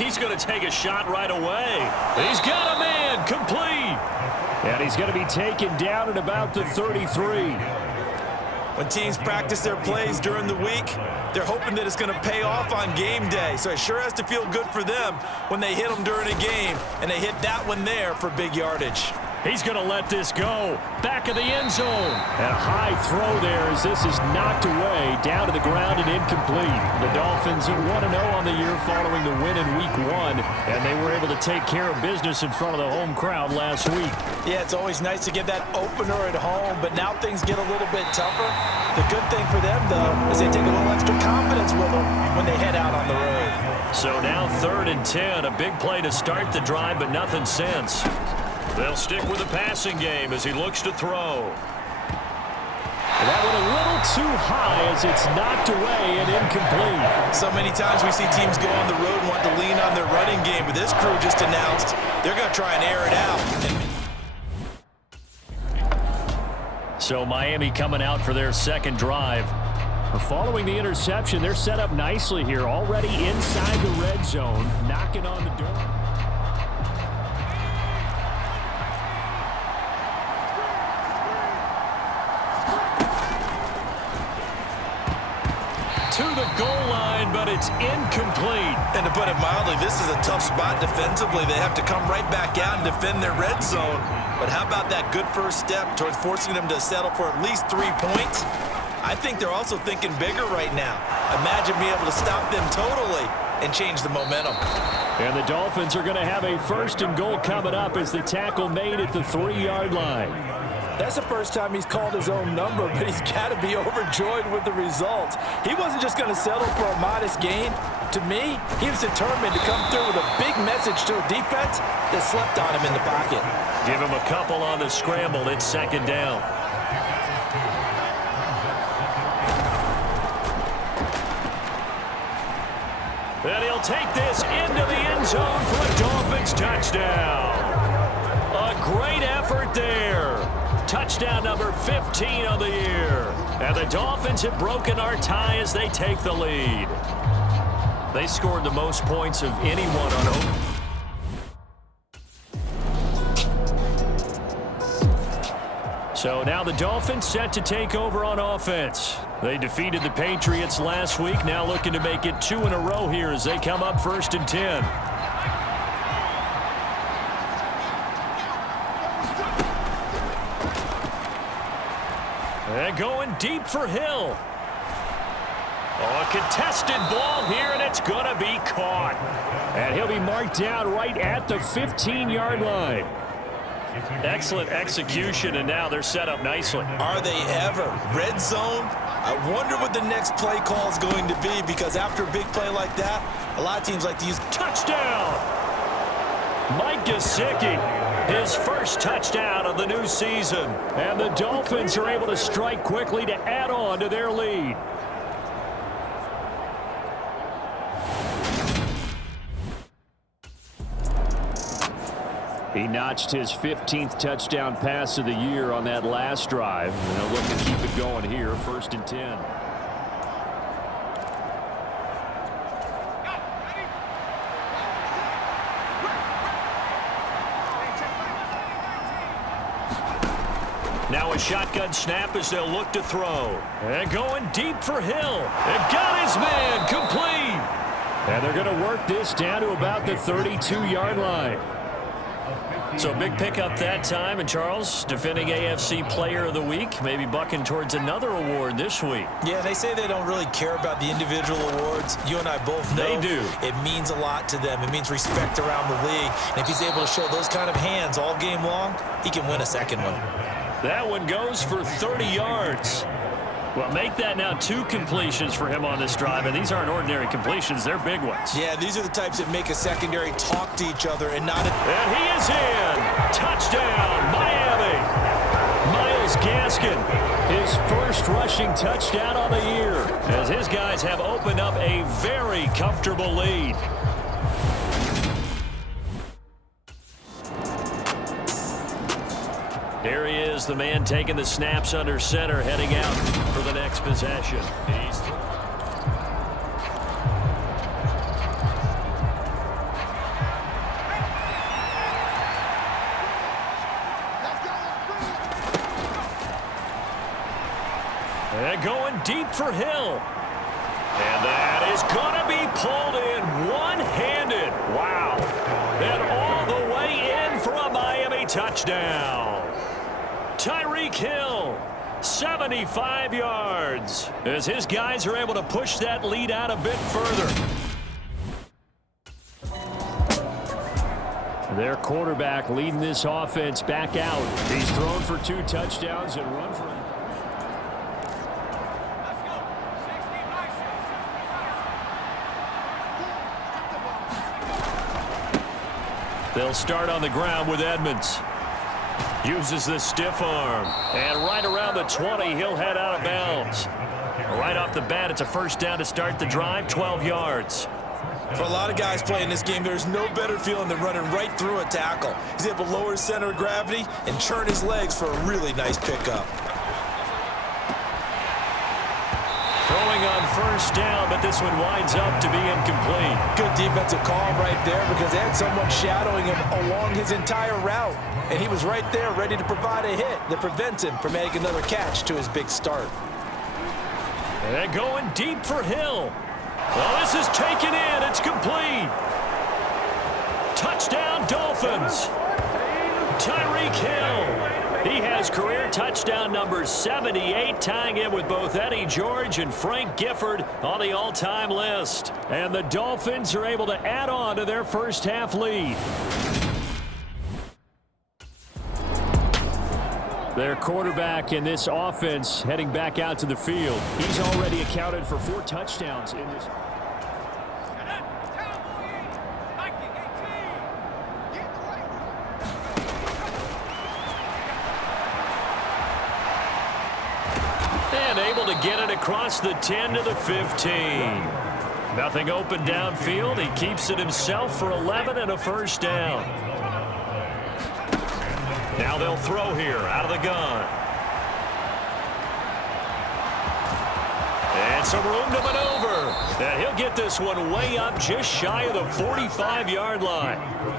he's going to take a shot right away. He's got a man, complete. And he's going to be taken down at about the 33. When teams practice their plays during the week, they're hoping that it's going to pay off on game day. So it sure has to feel good for them when they hit them during a game, and they hit that one there for big yardage. He's going to let this go. Back of the end zone. And a high throw there as this is knocked away, down to the ground and incomplete. The Dolphins are 1-0 on the year following the win in Week 1, and they were able to take care of business in front of the home crowd last week. Yeah, it's always nice to get that opener at home, but now things get a little bit tougher. The good thing for them, though, is they take a little extra confidence with them when they head out on the road. So now 3rd and 10, a big play to start the drive, but nothing since. They'll stick with the passing game as he looks to throw. That one a little too high as it's knocked away and incomplete. So many times we see teams go on the road and want to lean on their running game, but this crew just announced they're going to try and air it out. So Miami coming out for their second drive. Following the interception, they're set up nicely here, already inside the red zone, knocking on the door. To the goal line, but it's incomplete. And to put it mildly, this is a tough spot defensively. They have to come right back out and defend their red zone. But how about that good first step towards forcing them to settle for at least 3 points? I think they're also thinking bigger right now. Imagine being able to stop them totally and change the momentum. And the Dolphins are going to have a 1st and goal coming up as the tackle made at the 3-yard line. That's the first time he's called his own number, but he's got to be overjoyed with the results. He wasn't just going to settle for a modest gain. To me, he was determined to come through with a big message to a defense that slept on him in the pocket. Give him a couple on the scramble. It's 2nd down. And he'll take this into the end zone for a Dolphins touchdown. A great effort there. Touchdown number 15 on the year. And the Dolphins have broken our tie as they take the lead. They scored the most points of anyone on open. So now the Dolphins set to take over on offense. They defeated the Patriots last week, now looking to make it 2 in a row here as they come up 1st and 10. And going deep for Hill. Oh, a contested ball here, and it's going to be caught. And he'll be marked down right at the 15-yard line. Excellent execution, and now they're set up nicely. Are they ever? Red zone? I wonder what the next play call is going to be, because after a big play like that, a lot of teams like to use touchdown. Mike Gesicki, his first touchdown of the new season. And the Dolphins are able to strike quickly to add on to their lead. He notched his 15th touchdown pass of the year on that last drive. And they'll look to keep it going here, 1st and 10. Now a shotgun snap as they'll look to throw. And going deep for Hill. And got his man complete. And they're going to work this down to about the 32-yard line. So big pickup that time. And Charles, defending AFC Player of the Week, maybe bucking towards another award this week. Yeah, they say they don't really care about the individual awards. You and I both know they do. It means a lot to them. It means respect around the league. And if he's able to show those kind of hands all game long, he can win a second one. That one goes for 30 yards. Well, make that now 2 completions for him on this drive, and these aren't ordinary completions. They're big ones. Yeah, these are the types that make a secondary talk to each other and not... And he is in. Touchdown, Miami. Myles Gaskin, his first rushing touchdown on the year, as his guys have opened up a very comfortable lead. Here he is, the man taking the snaps under center, heading out for the next possession. And going deep for Hill. And that is going to be pulled in one-handed. Wow. And all the way in for a Miami touchdown. Tyreek Hill, 75 yards, as his guys are able to push that lead out a bit further. Their quarterback leading this offense back out. He's thrown for 2 touchdowns and run for... They'll start on the ground with Edmonds. Uses the stiff arm. And right around the 20, he'll head out of bounds. Right off the bat, it's a first down to start the drive, 12 yards. For a lot of guys playing this game, there's no better feeling than running right through a tackle. He's able to lower his center of gravity and churn his legs for a really nice pickup. Throwing on first down, but this one winds up to be incomplete. Good defensive call right there because they had someone shadowing him along his entire route. And he was right there ready to provide a hit that prevents him from making another catch to his big start. And going deep for Hill. Well, this is taken in. It's complete. Touchdown, Dolphins. Tyreek Hill. He has career touchdown number 78, tying it with both Eddie George and Frank Gifford on the all-time list. And the Dolphins are able to add on to their first half lead. Their quarterback in this offense heading back out to the field. He's already accounted for 4 touchdowns in this. And able to get it across the 10 to the 15. Nothing open downfield. He keeps it himself for 11 and a first down. Now they'll throw here out of the gun. And some room to maneuver. And he'll get this one way up just shy of the 45-yard line.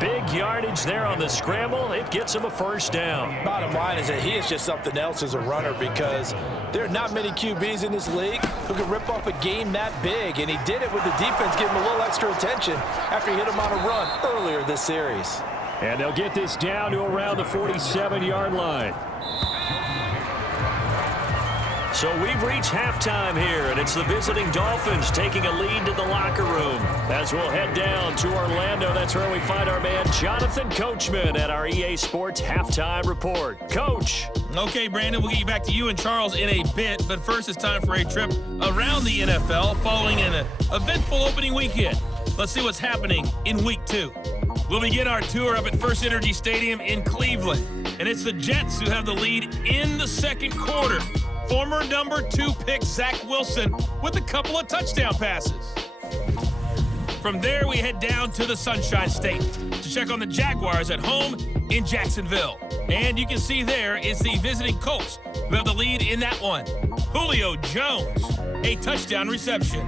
Big yardage there on the scramble. It gets him a first down. Bottom line is that he is just something else as a runner because there are not many QBs in this league who can rip off a game that big. And he did it with the defense giving him a little extra attention after he hit him on a run earlier this series. And they'll get this down to around the 47-yard line. So we've reached halftime here, and it's the visiting Dolphins taking a lead to the locker room. As we'll head down to Orlando, that's where we find our man Jonathan Coachman at our EA Sports Halftime Report. Coach. Okay, Brandon, we'll get you back to you and Charles in a bit, but first it's time for a trip around the NFL following an eventful opening weekend. Let's see what's happening in Week 2. We'll begin our tour up at First Energy Stadium in Cleveland, and it's the Jets who have the lead in the second quarter. Former number 2 pick Zach Wilson with a couple of touchdown passes. From there, we head down to the Sunshine State to check on the Jaguars at home in Jacksonville. And you can see there is the visiting Colts who have the lead in that one. Julio Jones, a touchdown reception.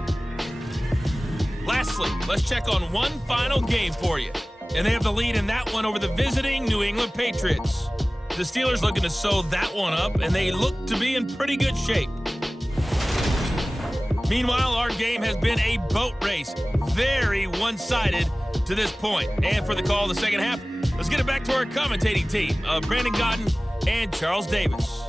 Lastly, let's check on one final game for you. And they have the lead in that one over the visiting New England Patriots. The Steelers looking to sew that one up, and they look to be in pretty good shape. Meanwhile, our game has been a boat race. Very one-sided to this point. And for the call of the second half, let's get it back to our commentating team of Brandon Godden and Charles Davis.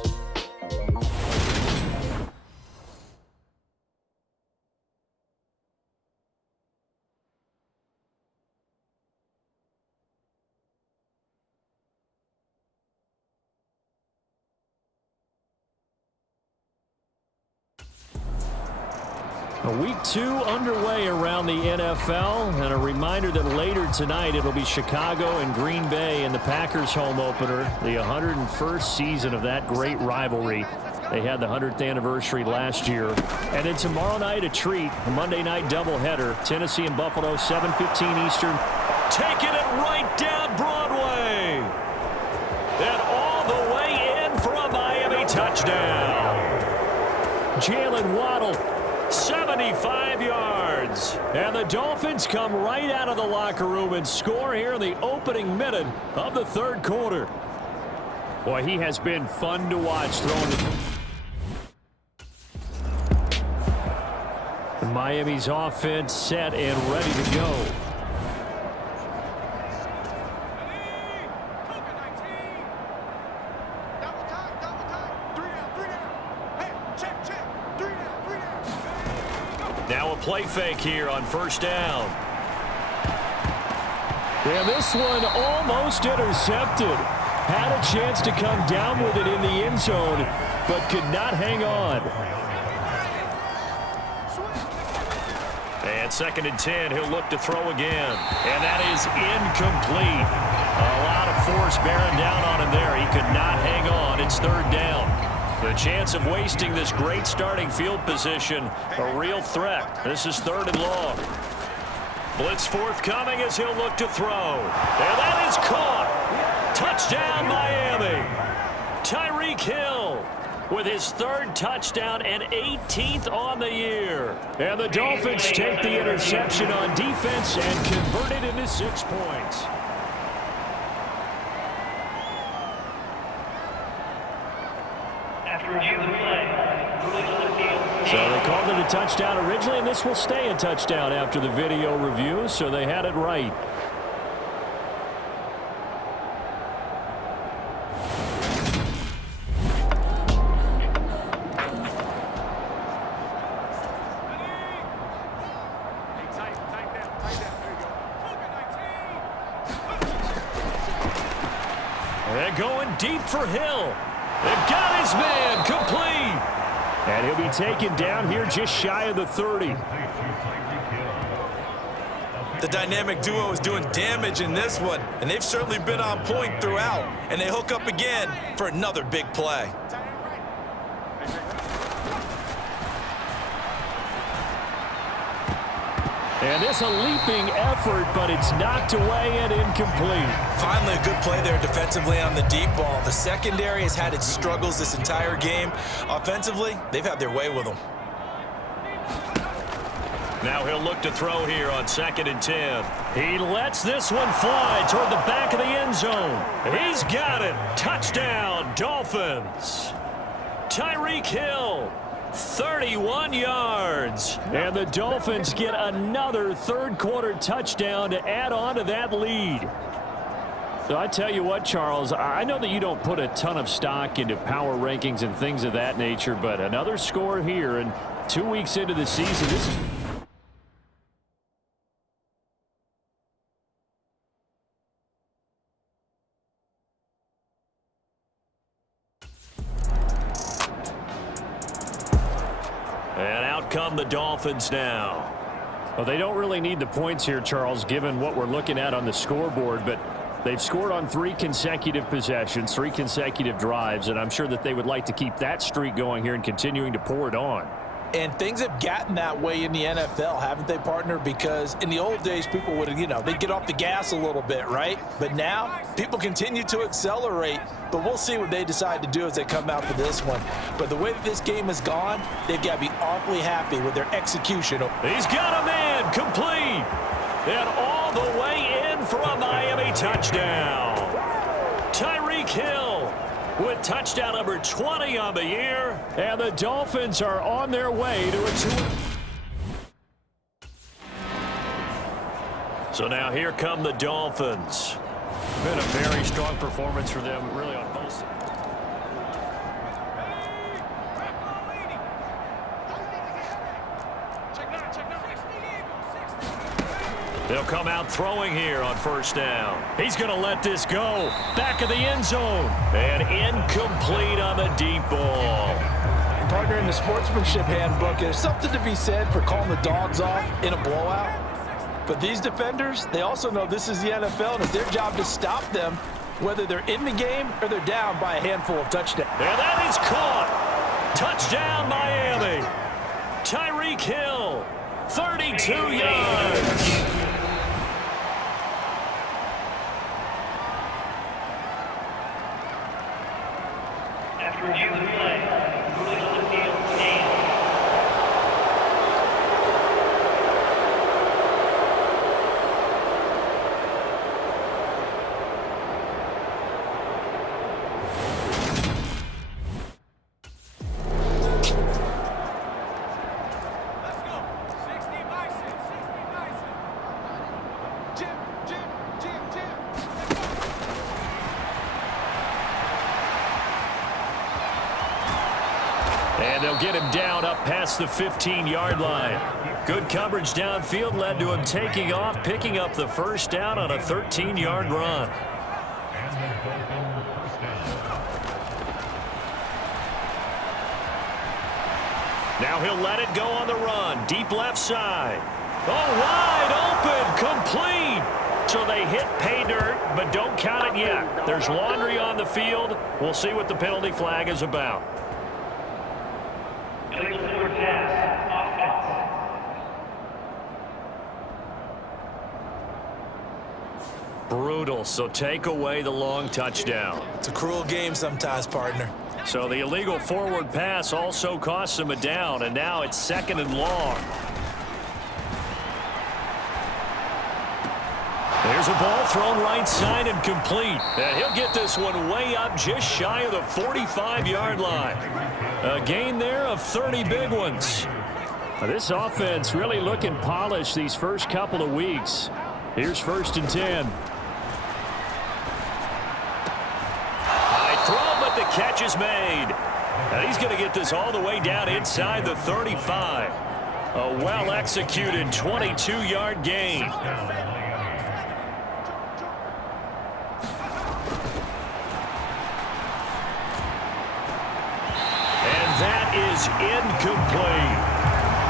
Week 2 underway around the NFL, and a reminder that later tonight it'll be Chicago and Green Bay in the Packers home opener, the 101st season of that great rivalry. They had the 100th anniversary last year. And then tomorrow night a treat, a Monday night doubleheader, Tennessee and Buffalo, 7:15 Eastern. Taking it right down Broadway. And all the way in for a Miami touchdown. Jalen Waddle, 75 yards. And the Dolphins come right out of the locker room and score here in the opening minute of the third quarter. Boy, he has been fun to watch throwing the... Miami's offense set and ready to go. Now a play fake here on first down. And this one almost intercepted. Had a chance to come down with it in the end zone, but could not hang on. And 2nd and 10, he'll look to throw again. And that is incomplete. A lot of force bearing down on him there. He could not hang on. It's 3rd down. The chance of wasting this great starting field position, a real threat. This is 3rd and long. Blitz forthcoming as he'll look to throw. And that is caught. Touchdown, Miami. Tyreek Hill with his 3rd touchdown and 18th on the year. And the Dolphins take the interception on defense and convert it into 6 points. So they called it a touchdown originally, and this will stay a touchdown after the video review, so they had it right. They're going deep for Hill. They've got his man complete. And he'll be taken down here just shy of the 30. The dynamic duo is doing damage in this one, and they've certainly been on point throughout. And they hook up again for another big play. And it's a leaping effort, but it's knocked away and incomplete. Finally, a good play there defensively on the deep ball. The secondary has had its struggles this entire game. Offensively, they've had their way with them. Now he'll look to throw here on 2nd and 10. He lets this one fly toward the back of the end zone. He's got it. Touchdown, Dolphins. Tyreek Hill. 31 yards. And the Dolphins get another 3rd quarter touchdown to add on to that lead. So I tell you what, Charles, I know that you don't put a ton of stock into power rankings and things of that nature, but another score here, and 2 weeks into the season, this is... And out come the Dolphins now. Well, they don't really need the points here, Charles, given what we're looking at on the scoreboard, but they've scored on 3 consecutive possessions, 3 consecutive drives, and I'm sure that they would like to keep that streak going here and continuing to pour it on. And things have gotten that way in the NFL, haven't they, partner? Because in the old days, people would, they'd get off the gas a little bit, right? But now, people continue to accelerate. But we'll see what they decide to do as they come out for this one. But the way that this game has gone, they've got to be awfully happy with their execution. He's got a man complete. And all the way in for a Miami touchdown. Tyreek Hill with touchdown number 20 on the year. And the Dolphins are on their way to a 2. So now here come the Dolphins. Been a very strong performance for them, really, on both sides. They'll come out throwing here on first down. He's going to let this go. Back of the end zone. And incomplete on the deep ball. Partner, in the sportsmanship handbook, there's something to be said for calling the dogs off in a blowout. But these defenders, they also know this is the NFL, and it's their job to stop them, whether they're in the game or they're down by a handful of touchdowns. And that is caught. Touchdown, Miami. Tyreek Hill, 32 yards. After review of the play, rulings on the field, and They'll get him down up past the 15-yard line. Good coverage downfield led to him taking off, picking up the first down on a 13-yard run. Now he'll let it go on the run. Deep left side. Oh, wide open. Complete. So they hit pay dirt, but don't count it yet. There's laundry on the field. We'll see what the penalty flag is about. Brutal, so take away the long touchdown. It's a cruel game sometimes, partner. So the illegal forward pass also costs him a down, and now it's 2nd and long. There's a ball thrown right side and complete. And he'll get this one way up just shy of the 45-yard line. A gain there of 30 big ones. This offense really looking polished these first couple of weeks. Here's 1st and 10. The catch is made. And he's going to get this all the way down inside the 35. A well-executed 22-yard gain. And that is incomplete.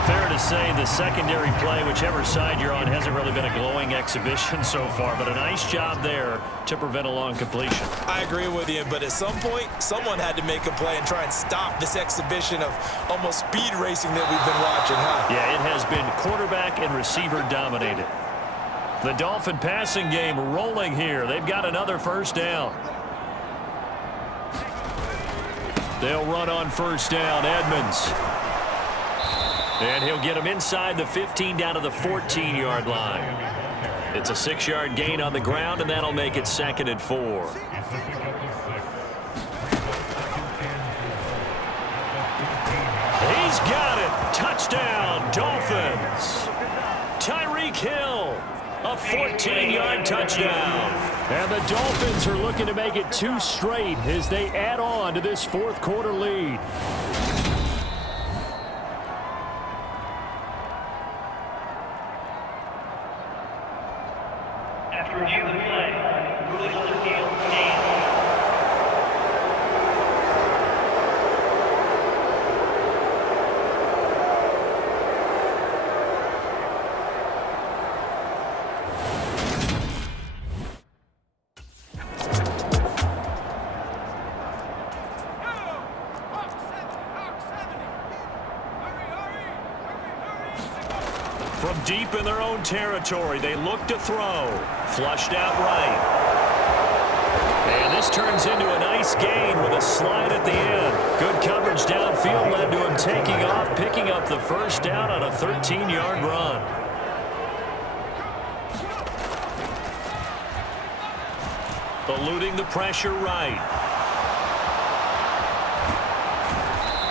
Fair to say the secondary play, whichever side you're on, hasn't really been a glowing exhibition so far, but a nice job there to prevent a long completion. I agree with you, but at some point, someone had to make a play and try and stop this exhibition of almost speed racing that we've been watching, huh? Yeah, it has been quarterback and receiver dominated. The Dolphin passing game rolling here. They've got another first down. They'll run on first down. Edmonds. And he'll get him inside the 15 down to the 14-yard line. It's a 6-yard gain on the ground, and that'll make it 2nd and 4. He's got it. Touchdown, Dolphins. Tyreek Hill, a 14-yard touchdown. And the Dolphins are looking to make it 2 straight as they add on to this 4th quarter lead. From deep in their own territory, they look to throw. Flushed out right. And this turns into a nice gain with a slide at the end. Good coverage downfield led to him taking off, picking up the first down on a 13-yard run. Eluding the pressure right.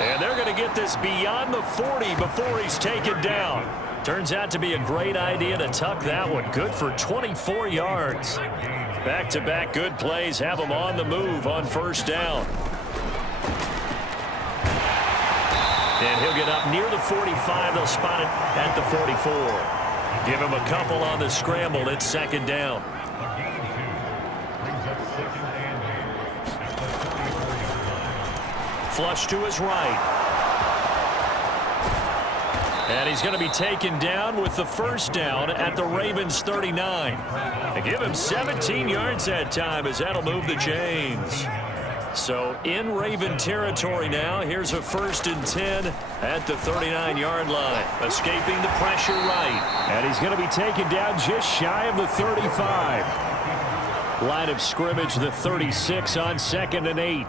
And they're going to get this beyond the 40 before he's taken down. Turns out to be a great idea to tuck that one. Good for 24 yards. Back-to-back good plays have him on the move on first down. And he'll get up near the 45. They'll spot it at the 44. Give him a couple on the scramble. It's 2nd down. Flush to his right. And he's going to be taken down with the first down at the Ravens 39. They give him 17 yards that time as that'll move the chains. So in Raven territory now. Here's a 1st and 10 at the 39-yard line. Escaping the pressure right. And he's going to be taken down just shy of the 35. Line of scrimmage, the 36 on 2nd and 8.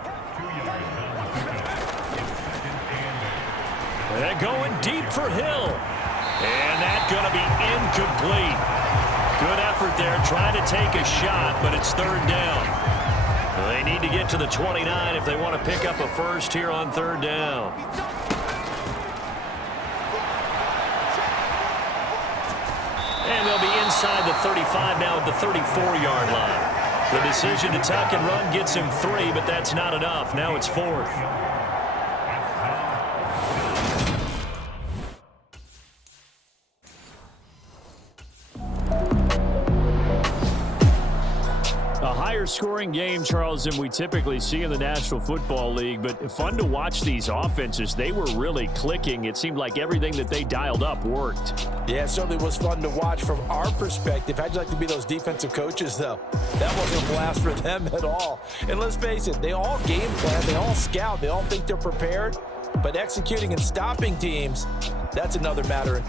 They're going deep for Hill. And that's going to be incomplete. Good effort there trying to take a shot, but it's 3rd down. They need to get to the 29 if they want to pick up a first here on 3rd down. And they'll be inside the 35 now at the 34-yard line. The decision to tuck and run gets him 3, but that's not enough. Now it's 4th. A higher scoring game, Charles, than we typically see in the National Football League, but fun to watch these offenses. They were really clicking. It seemed like everything that they dialed up worked. Yeah, it certainly was fun to watch from our perspective. How'd you like to be those defensive coaches, though? That wasn't a blast for them at all. And let's face it, they all game plan, they all scout, they all think they're prepared, but executing and stopping teams, that's another matter.